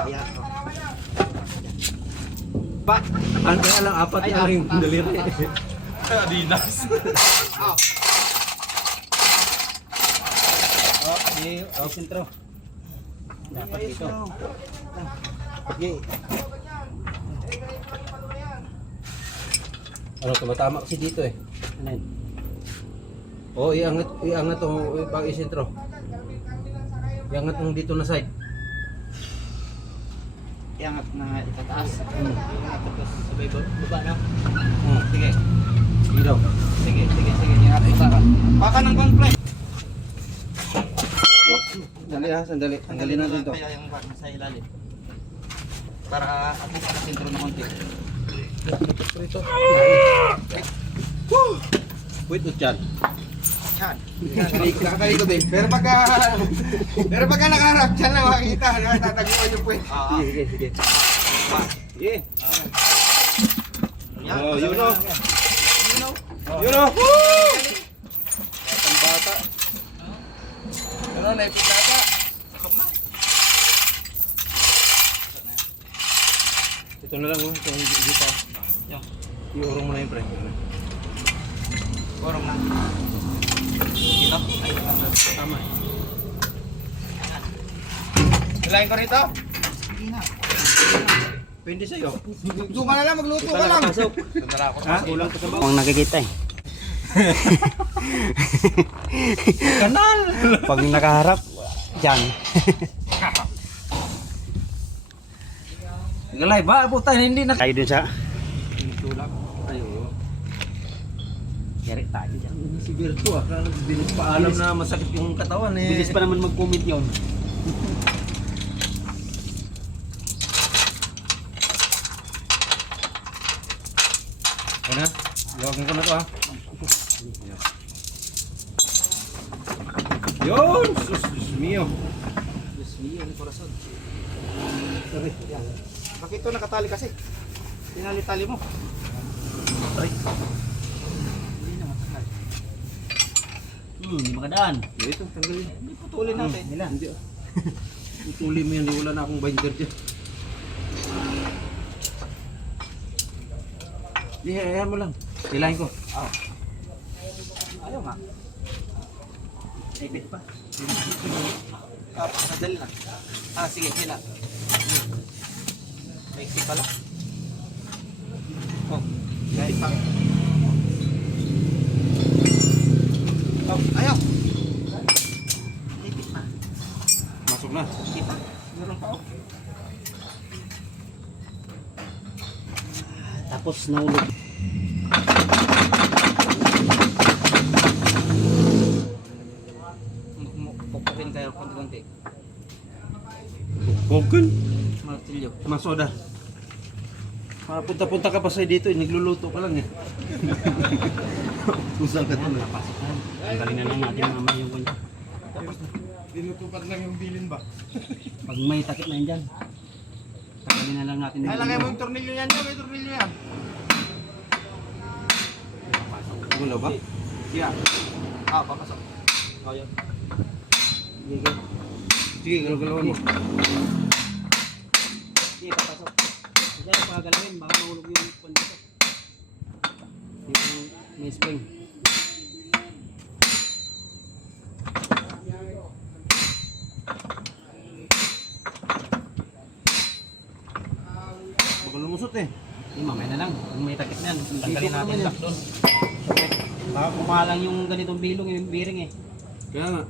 Ayan. Pa, ang kaya lang apat na lang yung daliri. Adidas. Oh, sentro. Dapat dito. Okay. Ano, tumatama kasi dito eh. Ano yun? Oo, iangat to pag isentro. Iangat mong dito na side. Iangat na itataas. Tapos sabay baba na. Sige. Sige daw. Sige. Iangat baba. Baka ng complete. Sandali ha, sandali. Tanggalin natin to. Kaya yung bag sa ilalim. Para at least nakasentro na konti. Ito. Wait, Uchan. Yan. Nakakalikod eh. Pero pagka nakaharap, dyan lang makikita. Tataguan yung puwet. Sige. Sige. Oh, yun o. Yun o. Batang bata. Ano, naipit nata. Ito na lang oh. Ito dito. Yung. Iurong mo na yung pre. Orong lang. Dito. Ay, Tama eh. Hilahin ko rito. sige na. Pwede sa'yo. Doon ka na lang, magluto ka lang. Sandala ako. Ha? Kulang ka sa bawang. Ang nakikita eh. Kanal! Pag nakaharap, dyan. Galay ba? Puta, hindi na. Tayo dun sa... Tulak. Tayo. Yari tayo dyan. Si Berto ah. Bilis pa alam na masakit yung katawan eh. Bilis pa naman mag-comment yun. Ano na? Iwagan ko na to ah. Yun! Sus mio. Diyos mio, ang corazon. Sorry. Bakit ito nakatali kasi? Tinali-tali mo. Sorry. Hindi na matagal. Hindi makadaan. Ito, tanggalin. Hindi putulin natin. Nila. Hindi ah. Utuli mo yan. Di wala na akong binder dyan. Di, ayan mo lang. Hilahin ko. Ayaw nga. Ipit pa. Madali lang. Sige, hila. May ipit pala. Oh, guys. Oh, ayaw. Ipit pa. Masok na. Ipit pa. Meron pa oh. Tapos nahulog. Pupukin kayo konti-konti. Koken. Martilyo. Masoda. Punta-punta ka pa sa dito. Nagluluto ka lang eh. Usang ka Ayan, tuloy. napasok na. Tanggalin na lang natin mamaya yung kanya. Dinutupad lang yung bilin ba? Pag may takip na yan dyan, tanggalin na lang natin. Ay, lagay mo yung tornilyo yan dyan. May tornilyo yan. Wala ba? Yeah. Papasok. Oh, yun. Sige, galaw-galawan mo. Hindi, papasok. Kasi yung pagagalawin, baka mahulog yung pandito. Yung may spring. Baka lumusot eh. Hindi, mamaya na lang. Kung may takip na yan, tanggalin natin yung lock doon. Baka kumalang yung ganitong bilong, yung bearing eh. Kaya nga.